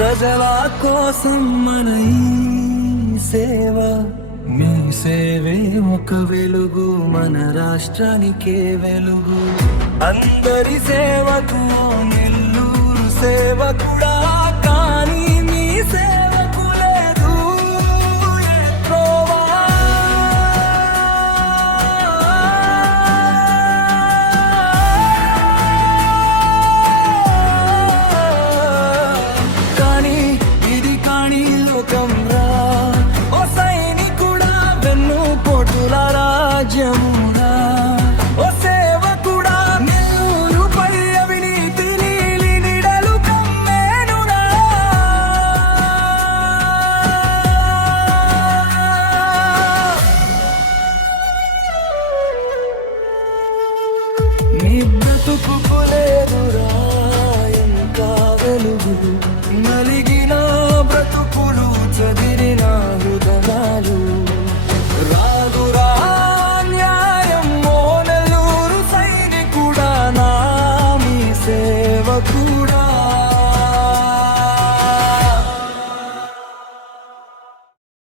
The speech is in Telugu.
ప్రజల కోసం మన సేవ మీ సేవే ఒక వెలుగు మన రాష్ట్రానికే వెలుగు. అందరి సేవకు నెల్లూరు సేవ కూడా కోటుల పోటుల రాజ్యమురా ఓ సేవకుడా నెల్లూరు పై అవినీతి నీలి నిడలు నీ బ్రతుకు లేదురా ఇంకా వెలుగు నలిగి